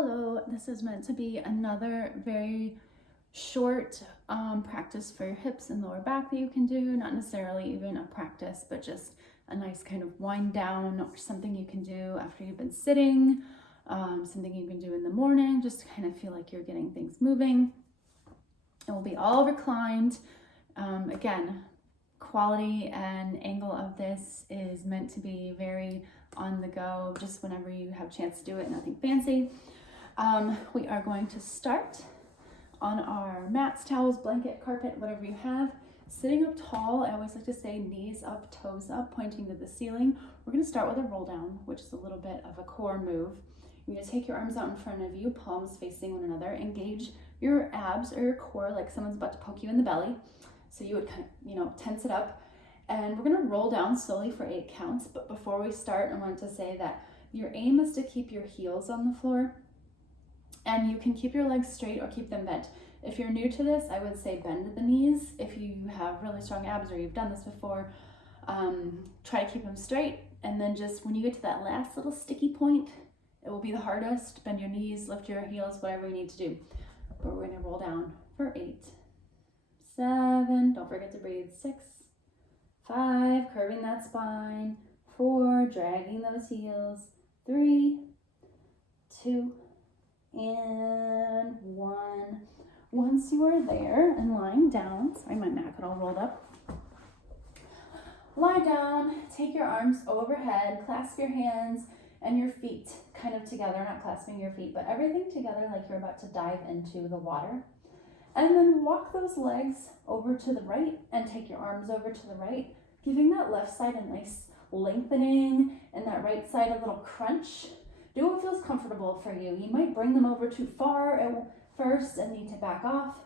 Hello, this is meant to be another very short practice for your hips and lower back that you can do. Not necessarily even a practice, but just a nice kind of wind down or something you can do after you've been sitting, something you can do in the morning, just to kind of feel like you're getting things moving. It will be all reclined. Again, quality and angle of this is meant to be very on the go, just whenever you have a chance to do it, nothing fancy. We are going to start on our mats, towels, blanket, carpet, whatever you have. Sitting up tall, I always like to say knees up, toes up, pointing to the ceiling. We're going to start with a roll down, which is a little bit of a core move. You're going to take your arms out in front of you, palms facing one another. Engage your abs or your core like someone's about to poke you in the belly. So you would kind of, tense it up. And we're going to roll down slowly for 8 counts. But before we start, I want to say that your aim is to keep your heels on the floor. And you can keep your legs straight or keep them bent. If you're new to this, I would say bend the knees. If you have really strong abs or you've done this before, try to keep them straight. And then just when you get to that last little sticky point, it will be the hardest. Bend your knees, lift your heels, whatever you need to do. But we're going to roll down for 8, 7, don't forget to breathe, 6, 5, curving that spine, 4, dragging those heels, 3, 2, and 1. Once you are there and lying down, sorry, my mat got all rolled up. Lie down, take your arms overhead, clasp your hands and your feet kind of together, not clasping your feet, but everything together like you're about to dive into the water. And then walk those legs over to the right and take your arms over to the right, giving that left side a nice lengthening and that right side a little crunch. Do what feels comfortable for you. You might bring them over too far at first and need to back off.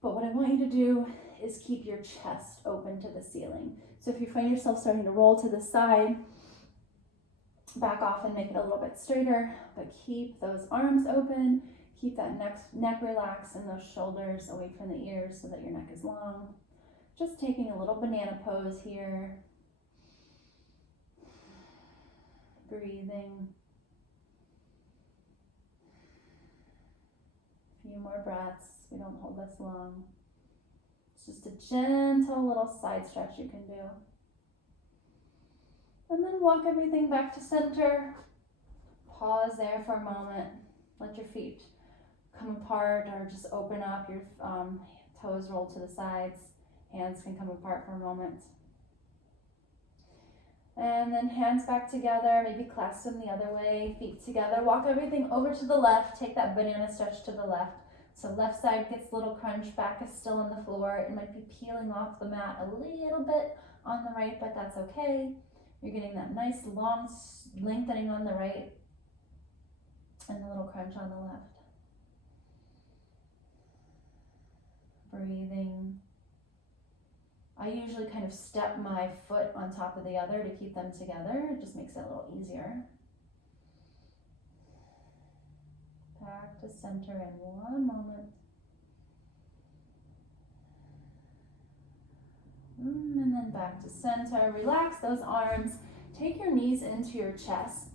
But what I want you to do is keep your chest open to the ceiling. So if you find yourself starting to roll to the side, back off and make it a little bit straighter, but keep those arms open, keep that neck relaxed and those shoulders away from the ears so that your neck is long. Just taking a little banana pose here. Breathing. A few more breaths. We don't hold this long. It's just a gentle little side stretch you can do. And then walk everything back to center. Pause there for a moment. Let your feet come apart or just open up. Your toes roll to the sides. Hands can come apart for a moment. And then hands back together. Maybe clasp them the other way. Feet together. Walk everything over to the left. Take that banana stretch to the left. So left side gets a little crunch. Back is still on the floor. It might be peeling off the mat a little bit on the right, but that's okay. You're getting that nice long lengthening on the right and a little crunch on the left. Breathing. I usually kind of step my foot on top of the other to keep them together. It just makes it a little easier. Back to center in one moment. And then back to center. Relax those arms. Take your knees into your chest.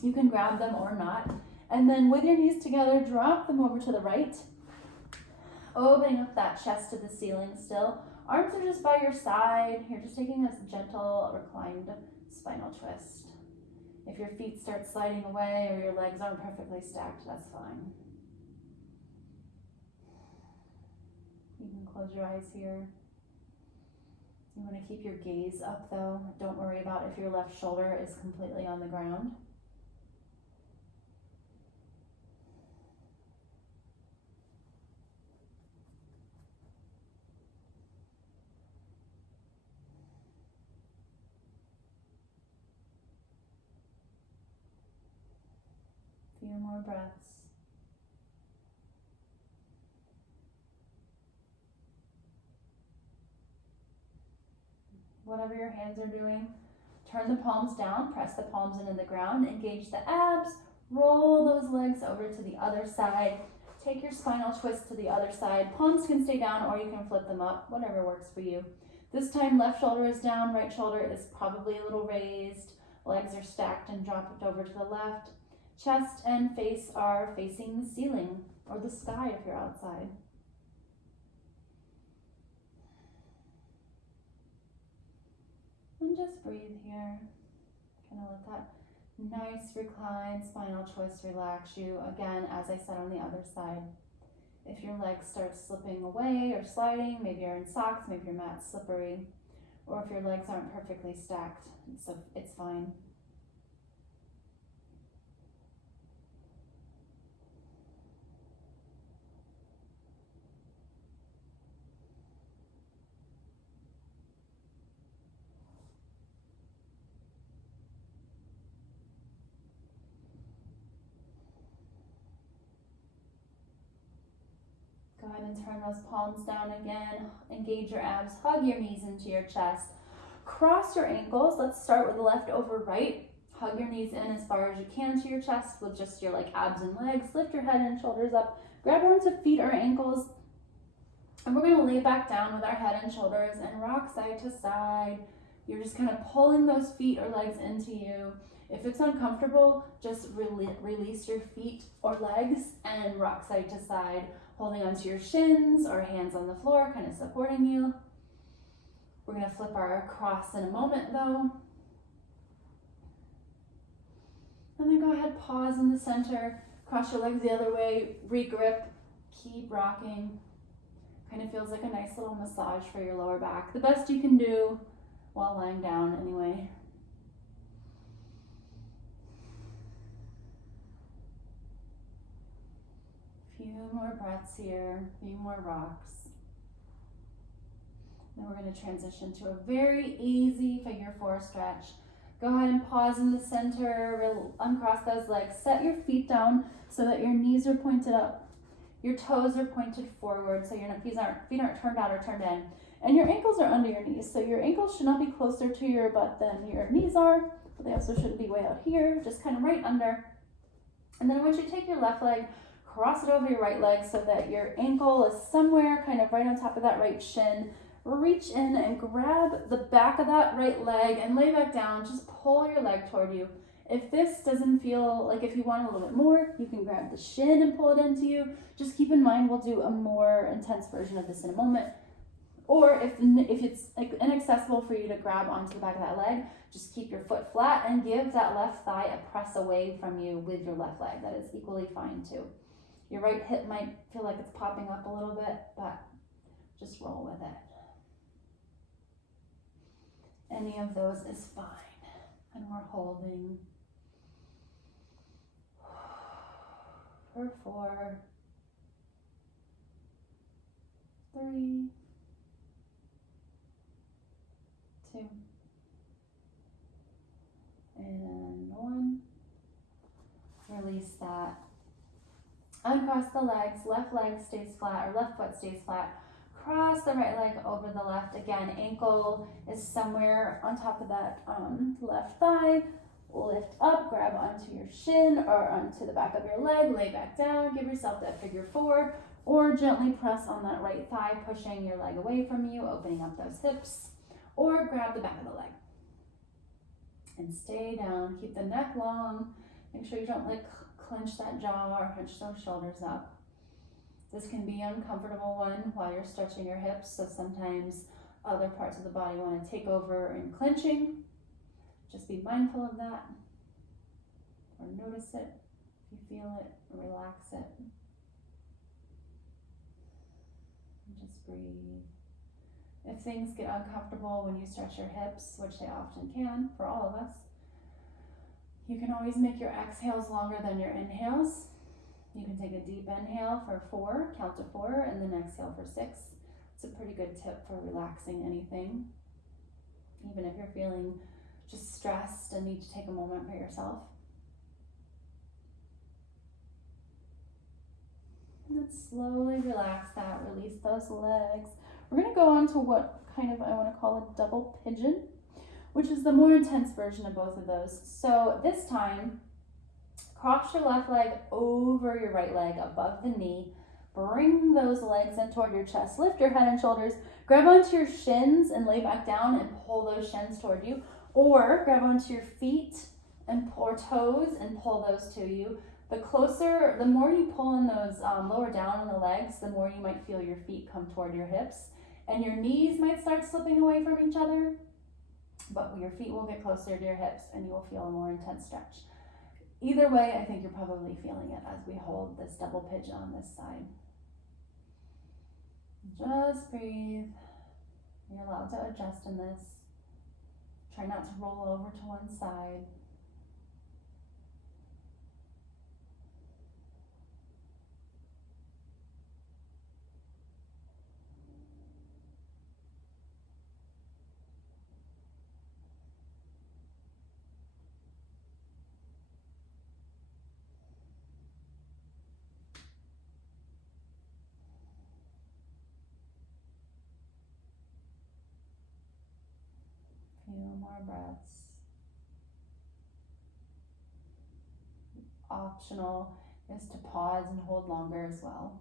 You can grab them or not. And then with your knees together, drop them over to the right. Opening up that chest to the ceiling still. Arms are just by your side. You're just taking a gentle reclined spinal twist. If your feet start sliding away or your legs aren't perfectly stacked, that's fine. You can close your eyes here. You want to keep your gaze up though. Don't worry about if your left shoulder is completely on the ground. Few more breaths. Whatever your hands are doing, turn the palms down, press the palms into the ground, engage the abs, roll those legs over to the other side. Take your spinal twist to the other side. Palms can stay down or you can flip them up, whatever works for you. This time left shoulder is down, right shoulder is probably a little raised. Legs are stacked and dropped over to the left. Chest and face are facing the ceiling or the sky if you're outside. And just breathe here. Kind of let that nice reclined spinal twist relax you. Again, as I said on the other side, if your legs start slipping away or sliding, maybe you're in socks, maybe your mat's slippery, or if your legs aren't perfectly stacked, so it's fine. Go ahead and turn those palms down again. Engage your abs, hug your knees into your chest. Cross your ankles. Let's start with left over right. Hug your knees in as far as you can to your chest with just your abs and legs. Lift your head and shoulders up. Grab onto feet or ankles. And we're gonna lay back down with our head and shoulders and rock side to side. You're just kind of pulling those feet or legs into you. If it's uncomfortable, just release your feet or legs and rock side to side, holding onto your shins or hands on the floor, kind of supporting you. We're gonna flip our cross in a moment though. And then go ahead, pause in the center, cross your legs the other way, regrip, keep rocking. Kind of feels like a nice little massage for your lower back. The best you can do while lying down anyway. Few more breaths here, few more rocks. Then we're going to transition to a very easy figure four stretch. Go ahead and pause in the center, uncross those legs. Set your feet down so that your knees are pointed up. Your toes are pointed forward, so your feet aren't turned out or turned in. And your ankles are under your knees, so your ankles should not be closer to your butt than your knees are, but they also shouldn't be way out here, just kind of right under. And then once you take your left leg, cross it over your right leg so that your ankle is somewhere kind of right on top of that right shin. Reach in and grab the back of that right leg and lay back down. Just pull your leg toward you. If this doesn't feel like, if you want a little bit more, you can grab the shin and pull it into you. Just keep in mind, we'll do a more intense version of this in a moment. Or if it's inaccessible for you to grab onto the back of that leg, just keep your foot flat and give that left thigh a press away from you with your left leg. That is equally fine too. Your right hip might feel like it's popping up a little bit, but just roll with it. Any of those is fine. And we're holding for 4, 3, 2, and 1. Release that. Uncross the legs. Left leg stays flat, or left foot stays flat. Cross the right leg over the left. Again, ankle is somewhere on top of that left thigh. Lift up, grab onto your shin or onto the back of your leg, lay back down, give yourself that figure 4, or gently press on that right thigh, pushing your leg away from you, opening up those hips, or grab the back of the leg. And stay down, keep the neck long, make sure you don't clench that jaw or hunch those shoulders up. This can be an uncomfortable one while you're stretching your hips, so sometimes other parts of the body want to take over in clenching. Just be mindful of that, or notice it. If you feel it, relax it. And just breathe. If things get uncomfortable when you stretch your hips, which they often can for all of us, you can always make your exhales longer than your inhales. You can take a deep inhale for 4, count to 4, and then exhale for 6. It's a pretty good tip for relaxing anything, even if you're feeling just stressed and need to take a moment for yourself. And then slowly relax that, release those legs. We're gonna go on to what kind of I wanna call a double pigeon, which is the more intense version of both of those. So this time, cross your left leg over your right leg above the knee. Bring those legs in toward your chest. Lift your head and shoulders. Grab onto your shins and lay back down and pull those shins toward you. Or grab onto your feet or toes, and pull those to you. The more you pull in those lower down on the legs, the more you might feel your feet come toward your hips, and your knees might start slipping away from each other, but your feet will get closer to your hips and you will feel a more intense stretch. Either way, I think you're probably feeling it as we hold this double pigeon on this side. Just breathe. You're allowed to adjust in this. Try not to roll over to one side. Few more breaths. Optional is to pause and hold longer as well.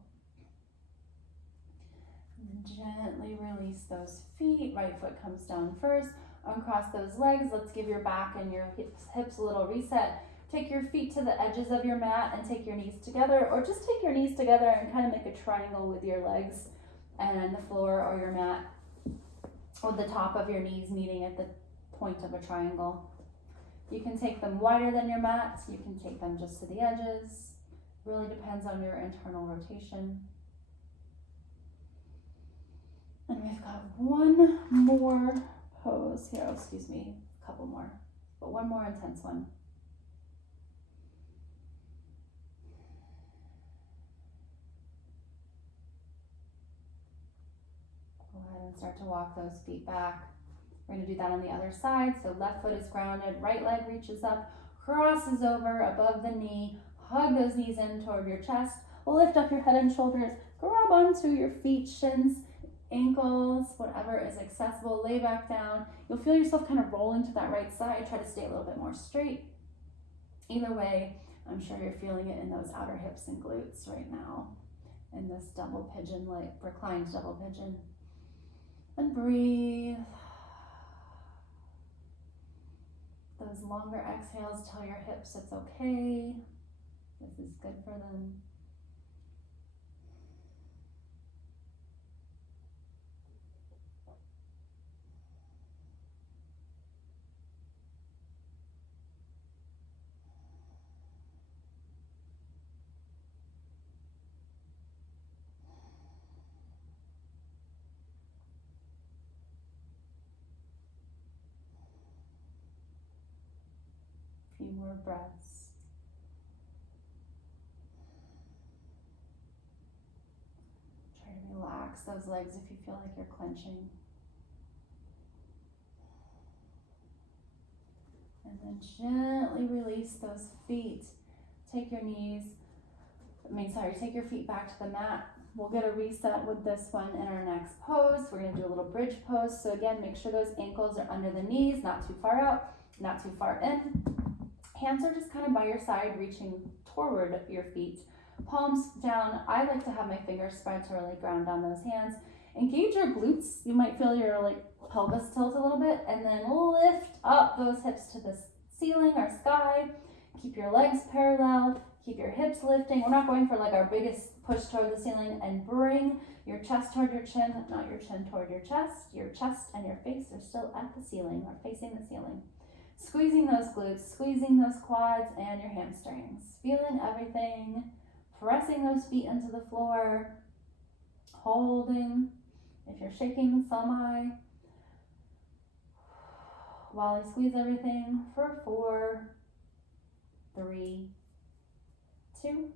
And gently release those feet. Right foot comes down first. Uncross those legs. Let's give your back and your hips a little reset. Take your feet to the edges of your mat and take your knees together, or just take your knees together and kind of make a triangle with your legs and the floor or your mat, with the top of your knees meeting at the point of a triangle. You can take them wider than your mat, you can take them just to the edges. Really depends on your internal rotation. And we've got one more pose here. Oh, excuse me, a couple more, but one more intense one. Go ahead and start to walk those feet back. We're going to do that on the other side. So left foot is grounded, right leg reaches up, crosses over above the knee, hug those knees in toward your chest, lift up your head and shoulders, grab onto your feet, shins, ankles, whatever is accessible, lay back down. You'll feel yourself kind of rolling to that right side. Try to stay a little bit more straight. Either way, I'm sure you're feeling it in those outer hips and glutes right now in this double pigeon, like reclined double pigeon. And breathe. Those longer exhales tell your hips it's okay. This is good for them. Few more breaths. Try to relax those legs if you feel like you're clenching. And then gently release those feet. Take your take your feet back to the mat. We'll get a reset with this one in our next pose. We're going to do a little bridge pose. So again, make sure those ankles are under the knees, not too far out, not too far in. Hands are just kind of by your side, reaching toward your feet. Palms down. I like to have my fingers spread to really ground down those hands. Engage your glutes. You might feel your pelvis tilt a little bit, and then lift up those hips to the ceiling or sky. Keep your legs parallel. Keep your hips lifting. We're not going for our biggest push toward the ceiling, and bring your chest toward your chin, not your chin toward your chest. Your chest and your face are still at the ceiling or facing the ceiling. Squeezing those glutes, squeezing those quads and your hamstrings. Feeling everything. Pressing those feet into the floor. Holding. If you're shaking, so am I. While I squeeze everything for 4, 3, 2,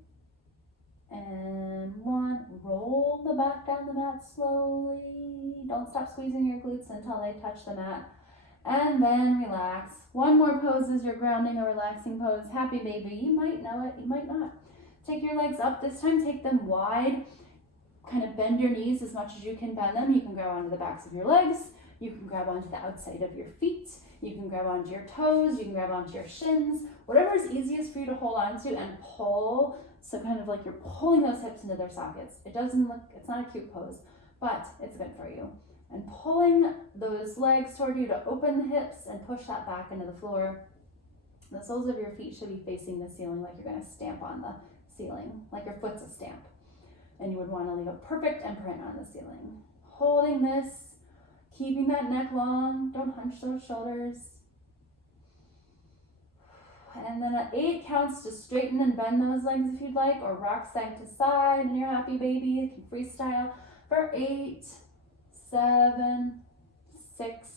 and 1. Roll the back down the mat slowly. Don't stop squeezing your glutes until they touch the mat. And then relax. One more pose as you're grounding, a relaxing pose. Happy baby. You might know it, you might not. Take your legs up. This time take them wide. Kind of bend your knees as much as you can bend them. You can grab onto the backs of your legs. You can grab onto the outside of your feet. You can grab onto your toes. You can grab onto your shins. Whatever is easiest for you to hold on to and pull. So kind of like you're pulling those hips into their sockets. It's not a cute pose, but it's good for you. And pulling those legs toward you to open the hips and push that back into the floor. The soles of your feet should be facing the ceiling, like you're gonna stamp on the ceiling, like your foot's a stamp. And you would wanna leave a perfect imprint on the ceiling. Holding this, keeping that neck long, don't hunch those shoulders. And then at 8 counts to straighten and bend those legs if you'd like, or rock side to side in your happy baby. You can freestyle for 8, 7, 6,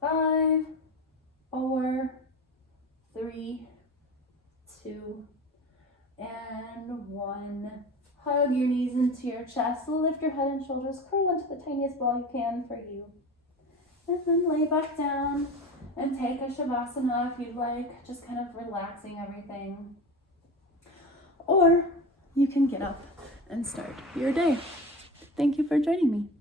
5, 4, 3, 2, and 1. Hug your knees into your chest. Lift your head and shoulders. Curl into the tiniest ball you can for you. And then lay back down and take a Shavasana if you'd like, just kind of relaxing everything. Or you can get up and start your day. Thank you for joining me.